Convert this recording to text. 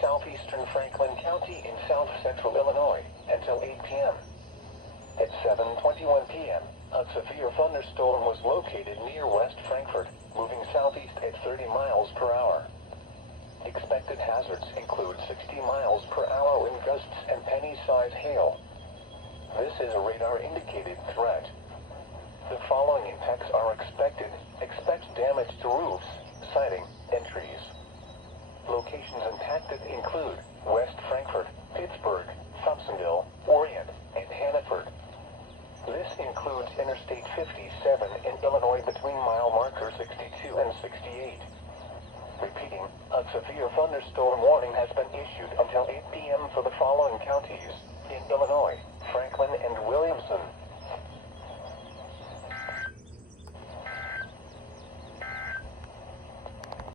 southeastern Franklin County in south-central Illinois until 8 p.m. At 7:21 p.m., a severe thunderstorm was located near West Frankfort, moving southeast at 30 miles per hour. Expected hazards include 60 miles per hour wind gusts and penny-size hail. This is a radar-indicated threat. The following impacts are expected. Expect damage to roofs, siding, and trees. Locations impacted include West Frankfort, Pittsburgh, Thompsonville, Orient, and Hannaford. This includes Interstate 57 in Illinois between mile marker 62 and 68. Repeating, a severe thunderstorm warning has been issued until 8 p.m. for the following counties in Illinois: Franklin and Williamson.